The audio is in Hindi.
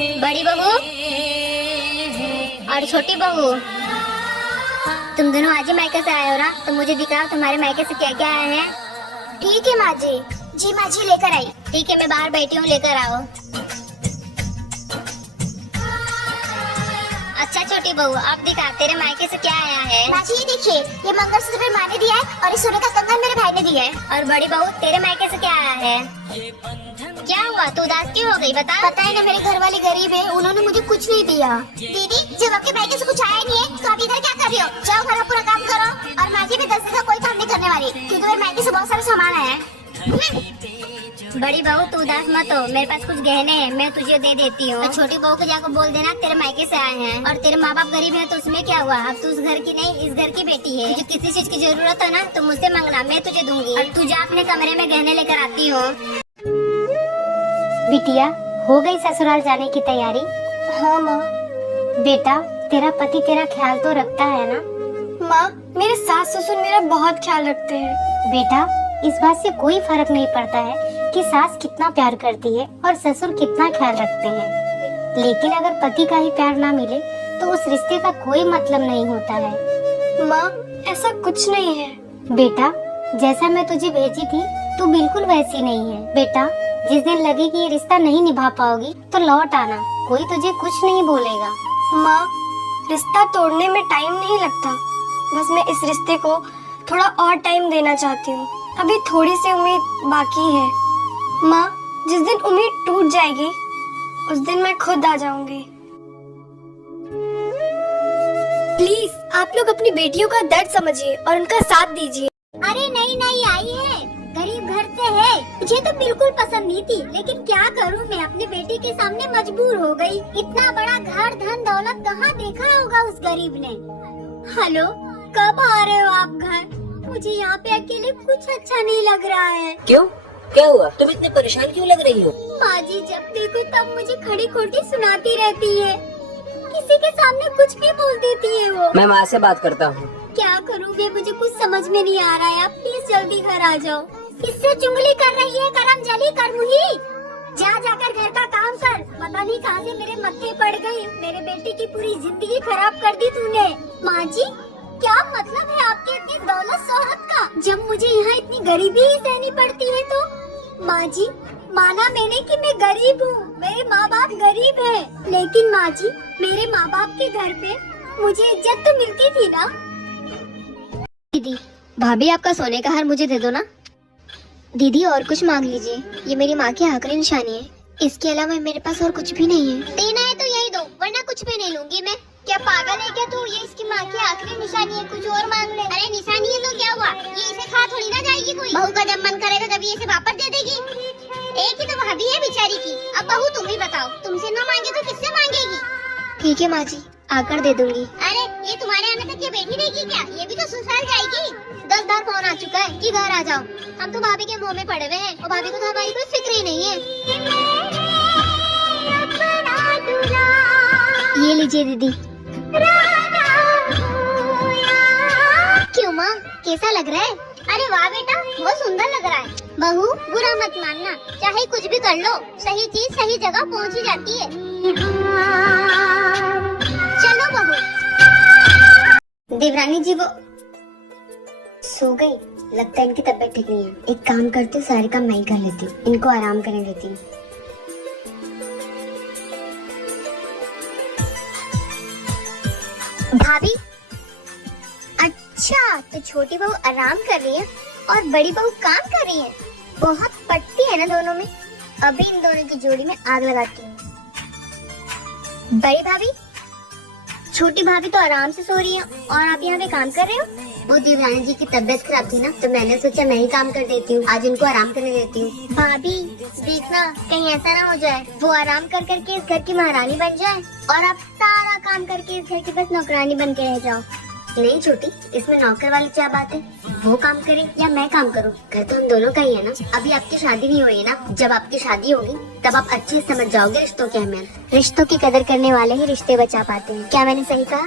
बड़ी बहू और छोटी बहू, तुम दोनों आज ही मायके से आए हो ना? तो मुझे दिखाओ तुम्हारे मायके से क्या क्या आया है। ठीक है माँ जी। जी माँ जी लेकर आई। ठीक है, मैं बाहर बैठी हूँ, लेकर आओ। अच्छा छोटी बहू, अब दिखा तेरे मायके से क्या आया है। माँ जी ये देखिए, ये मंगलसूत्र मेरी माँ ने दिया है और इस सोने का कंगन मेरे भाई ने दिया है। और बड़ी बहू तेरे मायके से क्या आया है? क्या हुआ, तू उदास क्यों हो गई, बता। पता है ना, मेरे घर वाले गरीब है, उन्होंने मुझे कुछ नहीं दिया। दीदी जब आपके मायके से कुछ आया नहीं है तो आप इधर क्या कर रही हो? जाओ घर का पूरा काम करो। और माँ जी भी 10 दिन का कोई काम नहीं करने वाली, क्योंकि मेरे मायके से बहुत सारा सामान आया है। बड़ी बहू तू उदास मत हो, मेरे पास कुछ गहने हैं, मैं तुझे दे देती हूँ। छोटी बहू को जाकर बोल देना तेरे मायके से आए हैं। और तेरे माँ बाप गरीब हैं तो उसमें क्या हुआ, अब तू उस घर की नहीं इस घर की बेटी है। तुझे किसी चीज की जरूरत है ना तो मुझसे मांगना, मैं तुझे दूंगी। और तू जा अपने कमरे में गहने लेकर आती हो। बिटिया हो गई ससुराल जाने की तैयारी? हाँ माँ। बेटा तेरा पति तेरा ख्याल तो रखता है ना? माँ मेरे सास ससुर मेरा बहुत ख्याल रखते हैं। बेटा इस बात से कोई फर्क नहीं पड़ता है कि सास कितना प्यार करती है और ससुर कितना ख्याल रखते हैं, लेकिन अगर पति का ही प्यार ना मिले तो उस रिश्ते का कोई मतलब नहीं होता है। माँ ऐसा कुछ नहीं है। बेटा जैसा मैं तुझे भेजी थी तू बिल्कुल वैसी नहीं है। बेटा जिस दिन लगे कि ये रिश्ता नहीं निभा पाओगी तो लौट आना, कोई तुझे कुछ नहीं बोलेगा। माँ रिश्ता तोड़ने में टाइम नहीं लगता, बस मैं इस रिश्ते को थोड़ा और टाइम देना चाहती हूँ। अभी थोड़ी सी उम्मीद बाकी है। माँ जिस दिन उम्मीद टूट जाएगी उस दिन मैं खुद आ जाऊंगी। प्लीज आप लोग अपनी बेटियों का दर्द समझिए और उनका साथ दीजिए। अरे नई आई है, गरीब घर से है, मुझे तो बिल्कुल पसंद नहीं थी, लेकिन क्या करूं, मैं अपने बेटे के सामने मजबूर हो गई। इतना बड़ा घर धन दौलत कहाँ देखा होगा उस गरीब ने। हेलो, कब आ रहे हो आप घर? मुझे यहाँ पे अकेले कुछ अच्छा नहीं लग रहा है। क्यों, क्या हुआ? तुम इतने परेशान क्यों लग रही हो? माँ जी जब देखो तब मुझे खड़ी खोटी सुनाती रहती है, किसी के सामने कुछ भी बोल देती है वो। मैं माँ से बात करता हूँ। क्या करूँगी, मुझे कुछ समझ में नहीं आ रहा है, आप प्लीज जल्दी घर आ जाओ। किससे चुगली कर रही है, करम जली कर मुही। जा जाकर घर का काम कर, पता नहीं कहाँ से मेरे मत्थे पड़ गई, मेरे बेटे की पूरी जिंदगी खराब कर दी तूने। माँ जी क्या मतलब है आपके इतनी दौलत शोहरत का, जब मुझे यहाँ इतनी गरीबी ही सहनी पड़ती है तो? माँ जी माना मैंने कि मैं गरीब हूँ, मेरे माँ बाप गरीब है, लेकिन माँ जी मेरे माँ बाप के घर पे मुझे इज्जत तो मिलती थी ना। दीदी भाभी आपका सोने का हार मुझे दे दो ना। दीदी और कुछ मांग लीजिए, ये मेरी माँ की आखिरी निशानी है, इसके अलावा मेरे पास और कुछ भी नहीं है। देना है तो यही दो, वरना कुछ भी नहीं लूंगी मैं। क्या पागल है क्या तू? ये इसकी माँ की आखिरी निशानी है, कुछ और मांग ले। अरे निशानी है तो क्या हुआ, ये इसे खा थोड़ी ना जाएगी कोई। बहू का जब मन करेगा तभी इसे वापस दे देगी। एक ही तो भाभी है बेचारी की, अब बहू तुम ही बताओ, तुमसे ना मांगे तो किससे मांगेगी? ठीक है माँ जी आकर दे दूंगी। अरे ये तुम्हारे आने तक ये बैठी रहेगी क्या? ये भी तो ससुराल जाएगी। 10 बार फोन आ चुका है कि घर आ जाओ, हम तो भाभी के मुँह में पड़े हुए हैं और भाभी को तो हमारी कोई फिक्र ही नहीं है। ये लीजिए दीदी। क्यों माँ कैसा लग रहा है? अरे वाह बेटा बहुत सुंदर लग रहा है। बहू बुरा मत मानना, चाहे कुछ भी कर लो, सही चीज सही जगह पहुँच ही जाती है। चलो बहू। देवरानी जी वो सो गई, लगता है इनकी तबीयत ठीक नहीं है। एक काम करती हूँ, सारे काम मैं ही कर लेती हूँ, इनको आराम करने देती हूँ। भाभी अच्छा तो छोटी बहू आराम कर रही है और बड़ी बहू काम कर रही है, बहुत पटती है ना दोनों में। अभी इन दोनों की जोड़ी में आग लगाती हूँ। बड़ी भाभी, छोटी भाभी तो आराम से सो रही है और आप यहाँ पे काम कर रहे हो। वो देवरानी जी की तबीयत खराब थी ना तो मैंने सोचा मैं ही काम कर देती हूँ, आज उनको आराम करने देती हूँ। भाभी देखना कहीं ऐसा ना हो जाए वो आराम कर करके इस घर की महारानी बन जाए और आप सारा काम करके इस घर की बस नौकरानी बन के रह जाओ। नहीं छोटी, इसमें नौकर वाली क्या बात है, वो काम करे या मैं काम करूं, घर तो हम दोनों का ही है ना। अभी आपकी शादी नहीं हुई है ना, जब आपकी शादी होगी तब आप अच्छे से समझ जाओगे रिश्तों की अहमियत। रिश्तों की कदर करने वाले ही रिश्ते बचा पाते हैं। क्या मैंने सही कहा?